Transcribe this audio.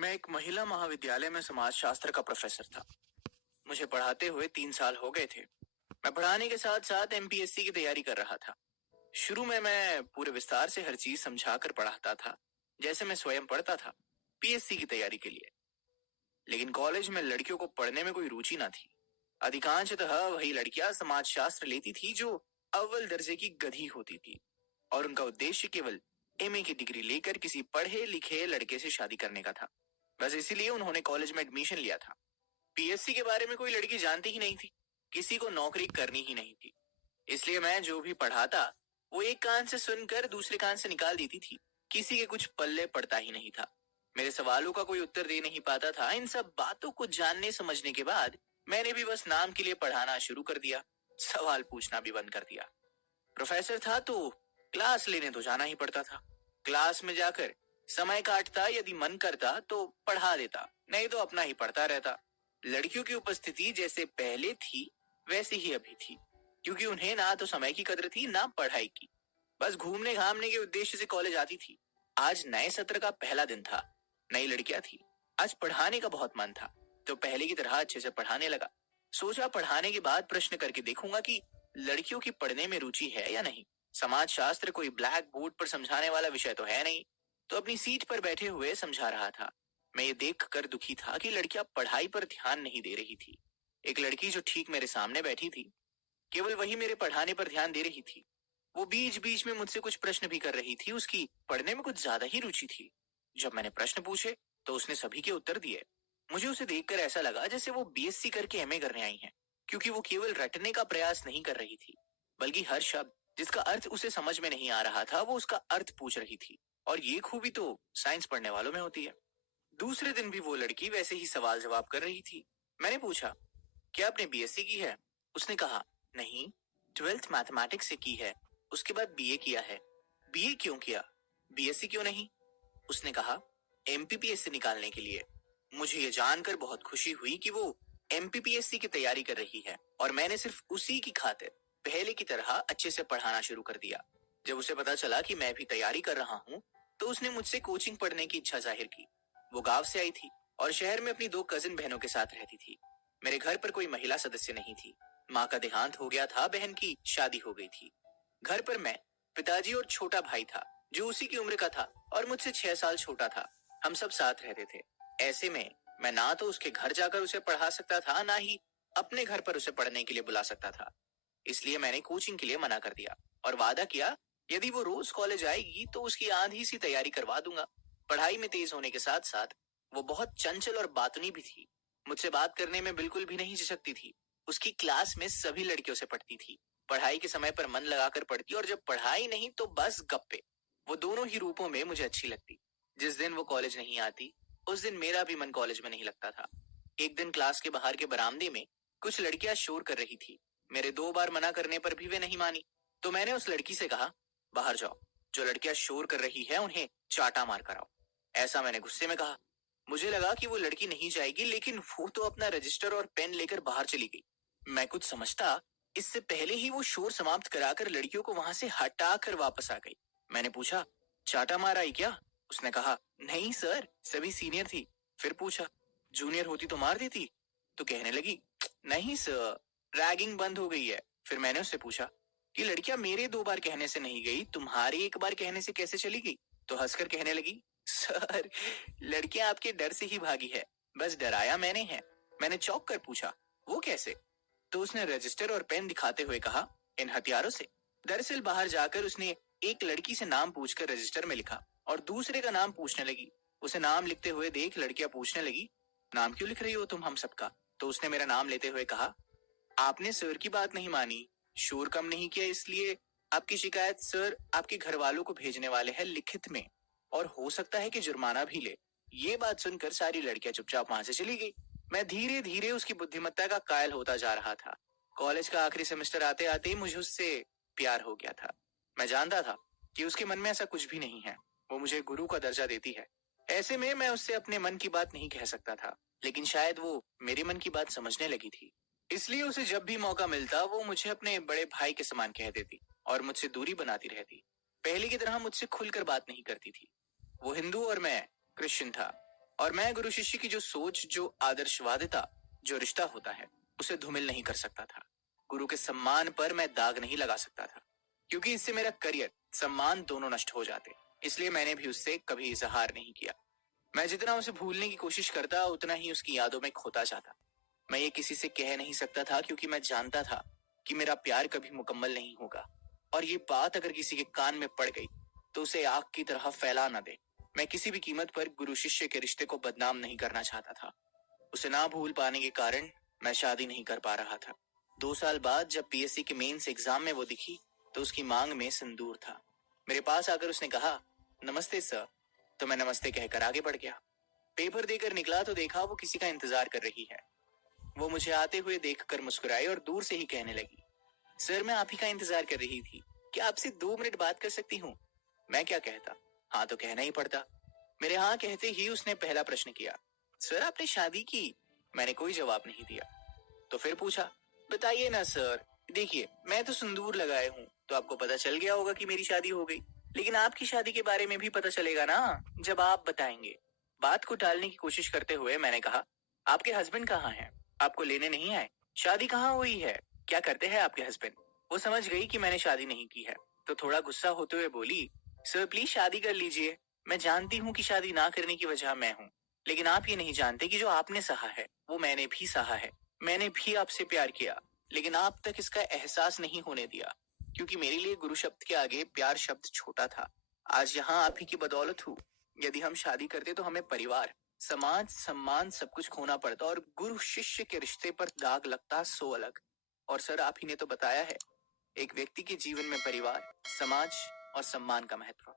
मैं एक महिला महाविद्यालय में समाज शास्त्र का प्रोफेसर था। मुझे पढ़ाते हुए 3 साल हो गए थे। मैं पढ़ाने के साथ साथ एमपीएससी की तैयारी कर रहा था। शुरू में मैं पूरे विस्तार से हर चीज समझाकर पढ़ाता था, जैसे मैं स्वयं पढ़ता था पीएससी की तैयारी के लिए। लेकिन कॉलेज में लड़कियों को पढ़ने में कोई रुचि ना थी। अधिकांशतः वही लड़कियां समाज शास्त्र लेती थी जो अव्वल दर्जे की गधी होती थी, और उनका उद्देश्य केवल एमए की डिग्री लेकर किसी पढ़े लिखे लड़के से शादी करने का था। बस इसीलिए उन्होंने कॉलेज में एडमिशन लिया था। पीएससी के बारे में कोई लड़की जानती ही नहीं थी, किसी को नौकरी करनी ही नहीं थी। इसलिए मैं जो भी पढ़ाता वो एक कान से सुनकर दूसरे कान से निकाल देती थी। किसी के कुछ पल्ले पड़ता ही नहीं था। मेरे सवालों का कोई उत्तर दे नहीं पाता था। इन सब बातों को जानने समझने के बाद मैंने भी बस नाम के लिए पढ़ाना शुरू कर दिया, सवाल पूछना भी बंद कर दिया। प्रोफेसर था तो क्लास लेने तो जाना ही पड़ता था। क्लास में जाकर समय काटता, यदि मन करता तो पढ़ा देता, नहीं तो अपना ही पढ़ता रहता। लड़कियों की उपस्थिति जैसे पहले थी वैसी ही अभी थी, क्योंकि उन्हें ना तो समय की कदर थी ना पढ़ाई की। बस घूमने घामने के उद्देश्य से कॉलेज आती थी। आज नए सत्र का पहला दिन था। नई लड़कियां थी। आज पढ़ाने का बहुत मन था, तो पहले की तरह अच्छे से पढ़ाने लगा। सोचा पढ़ाने के बाद प्रश्न करके देखूंगा कि लड़कियों की पढ़ने में रुचि है या नहीं। समाज शास्त्र कोई ब्लैक बोर्ड पर समझाने वाला विषय तो है नहीं। तो अपनी सीट पर बैठे हुए समझा रहा था। मैं ये देख कर दुखी था कि लड़कियां पढ़ाई पर ध्यान नहीं दे रही थी। एक लड़की जो ठीक मेरे सामने बैठी थी, केवल वही मेरे पढ़ाने पर ध्यान दे रही थी। वो बीच बीच में मुझसे कुछ प्रश्न भी कर रही थी। उसकी पढ़ने में कुछ ज्यादा ही रुचि थी। जब मैंने प्रश्न पूछे तो उसने सभी के उत्तर दिए। मुझे उसे देखकर ऐसा लगा जैसे वो बीएससी करके एमए करने आई है, क्योंकि वो केवल रटने का प्रयास नहीं कर रही थी, बल्कि हर शब्द जिसका अर्थ उसे समझ में नहीं आ रहा था वो उसका अर्थ पूछ रही थी। और ये खूबी तो साइंस पढ़ने वालों में होती है। दूसरे दिन भी वो लड़की वैसे ही सवाल जवाब कर रही थी। मैंने पूछा, क्या आपने बीएससी की है? उसने कहा, नहीं, 12th मैथमेटिक्स से की है, उसके बाद बीए किया है। बीए क्यों किया, बीएससी क्यों नहीं? उसने कहा, एमपीपीएससी निकालने के लिए। मुझे ये जानकर बहुत खुशी हुई कि वो एमपीपीएससी की तैयारी कर रही है, और मैंने सिर्फ उसी की खातिर पहले की तरह अच्छे से पढ़ाना शुरू कर दिया। जब उसे पता चला कि मैं भी तैयारी कर रहा हूँ तो उसने मुझसे कोचिंग पढ़ने की इच्छा जाहिर की। वो गांव से आई थी और शहर में अपनी 2 कजिन बहनों के साथ रहती थी। मेरे घर पर कोई महिला सदस्य नहीं थी। माँ का देहांत हो गया था, बहन की शादी हो गई थी। घर पर मैं, पिताजी और छोटा भाई था जो उसी की उम्र का था और मुझसे 6 साल छोटा था। हम सब साथ रहते थे। ऐसे में मैं ना तो उसके घर जाकर उसे पढ़ा सकता था, ना ही अपने घर पर उसे पढ़ने के लिए बुला सकता था। इसलिए मैंने कोचिंग के लिए मना कर दिया और वादा किया, यदि वो रोज कॉलेज आएगी तो उसकी आधी सी तैयारी करवा दूंगा। पढ़ाई में तेज होने के साथ साथ वो बहुत चंचल और बातुनी भी थी। मुझसे बात करने में बिल्कुल भी नहीं झिझकती थी। उसकी क्लास में सभी लड़कियों से पढ़ती थी। पढ़ाई के समय पर मन लगाकर पढ़ती, और जब पढ़ाई नहीं तो बस गप्पे। वो दोनों ही रूपों में मुझे अच्छी लगती। जिस दिन वो कॉलेज नहीं आती उस दिन मेरा भी मन कॉलेज में नहीं लगता था। एक दिन क्लास के बाहर के बरामदे में कुछ लड़कियां शोर कर रही थी। मेरे 2 बार मना करने पर भी वे नहीं मानी, तो मैंने उस लड़की से कहा, बाहर जाओ, जो लड़कियां शोर कर रही है उन्हें चाटा मार कर आओ। ऐसा मैंने गुस्से में कहा। मुझे लगा कि वो लड़की नहीं जाएगी, लेकिन वो तो अपना रजिस्टर और पेन लेकर बाहर चली गई। मैं कुछ समझता इससे पहले ही वो शोर समाप्त कराकर लड़कियों को वहां से हटा कर वापस आ गई। मैंने पूछा, चाटा मार आई क्या? उसने कहा, नहीं सर, सभी सीनियर थी। फिर पूछा, जूनियर होती तो मार देती? तो कहने लगी, नहीं सर, रैगिंग बंद हो गई है। फिर मैंने उससे पूछा कि लड़कियां मेरे 2 बार कहने से नहीं गई, तुम्हारे 1 बार कहने से कैसे चली गई? तो हंसकर कहने लगी, सर, लड़कियां आपके डर से ही भागी है, बस डराया मैंने है। मैंने चौंक कर पूछा, वो कैसे? तो उसने रजिस्टर और पेन दिखाते हुए कहा, इन हथियारों से। दरअसल बाहर जाकर उसने एक लड़की से नाम पूछकर रजिस्टर में लिखा और दूसरे का नाम पूछने लगी। उसे नाम लिखते हुए देख लड़कियां पूछने लगी, नाम क्यों लिख रही हो तुम हम सबका? तो उसने मेरा नाम लेते हुए कहा, आपने सर की बात नहीं मानी, शोर कम नहीं किया, इसलिए आपकी शिकायत सर आपके घर वालों को भेजने वाले हैं लिखित में, और हो सकता है कि जुर्माना भी ले। ये बात सुनकर सारी लड़कियां चुपचाप वहां से चली गई। मैं धीरे धीरे उसकी बुद्धिमत्ता का कायल होता जा रहा था। कॉलेज का आखिरी सेमेस्टर आते आते ही मुझे उससे प्यार हो गया था। मैं जानता था कि उसके मन में ऐसा कुछ भी नहीं है। वो मुझे गुरु का दर्जा देती है। ऐसे में मैं उससे अपने मन की बात नहीं कह सकता था, लेकिन शायद वो मेरे मन की बात समझने लगी थी। इसलिए उसे जब भी मौका मिलता वो मुझे अपने बड़े भाई के समान कह देती और मुझसे दूरी बनाती रहती। पहले की तरह मुझसे खुलकर बात नहीं करती थी। वो हिंदू और मैं क्रिश्चियन था, और मैं गुरु शिष्य की जो सोच, जो आदर्शवादिता, जो रिश्ता होता है, उसे धूमिल नहीं कर सकता था। गुरु के सम्मान पर मैं दाग नहीं लगा सकता था, क्योंकि इससे मेरा करियर, सम्मान दोनों नष्ट हो जाते। इसलिए मैंने भी उससे कभी इजहार नहीं किया। मैं जितना उसे भूलने की कोशिश करता, उतना ही उसकी यादों में खोता जाता। मैं ये किसी से कह नहीं सकता था, क्योंकि मैं जानता था कि मेरा प्यार कभी मुकम्मल नहीं होगा, और ये बात अगर किसी के कान में पड़ गई तो उसे आग की तरह फैला ना दे। मैं किसी भी कीमत पर गुरु शिष्य के रिश्ते को बदनाम नहीं करना चाहता था। उसे ना भूल पाने के कारण मैं शादी नहीं कर पा रहा था। 2 साल बाद जब पीएससी के मेंस एग्जाम में वो दिखी, तो उसकी मांग में सिंदूर था। मेरे पास आकर उसने कहा, नमस्ते सर। तो मैं नमस्ते कहकर आगे बढ़ गया। पेपर देकर निकला तो देखा वो किसी का इंतजार कर रही है। वो मुझे आते हुए देखकर मुस्कुराई और दूर से ही कहने लगी, सर मैं आप ही का इंतजार कर रही थी, क्या आपसे 2 मिनट बात कर सकती हूँ? मैं क्या कहता, हाँ तो कहना ही पड़ता। मेरे हाँ कहते ही उसने पहला प्रश्न किया, सर आपने शादी की? मैंने कोई जवाब नहीं दिया। तो फिर पूछा, बताइए ना सर, देखिए मैं तो सिंदूर लगाए हूँ, तो आपको पता चल गया होगा कि मेरी शादी हो गई, लेकिन आपकी शादी के बारे में भी पता चलेगा ना, जब आप बताएंगे। बात को टालने की कोशिश करते हुए मैंने कहा, आपके हस्बैंड कहाँ हैं? आपको लेने नहीं आए? शादी कहाँ हुई है? क्या करते हैं आपके हस्बैंड? वो समझ गई कि मैंने शादी नहीं की है, तो थोड़ा गुस्सा होते हुए बोली, सर प्लीज शादी कर लीजिए। मैं जानती हूँ कि शादी ना करने की वजह मैं हूँ, लेकिन आप ये नहीं जानते कि जो आपने सहा है वो मैंने भी सहा है। मैंने भी आपसे प्यार किया, लेकिन आप तक इसका एहसास नहीं होने दिया, क्योंकि मेरे लिए गुरु शब्द के आगे प्यार शब्द छोटा था। आज यहाँ आप ही की बदौलत हूँ। यदि हम शादी करते तो हमें परिवार, समाज, सम्मान सब कुछ खोना पड़ता, और गुरु शिष्य के रिश्ते पर दाग लगता सो अलग। और सर आप ही ने तो बताया है, एक व्यक्ति के जीवन में परिवार, समाज और सम्मान का महत्व।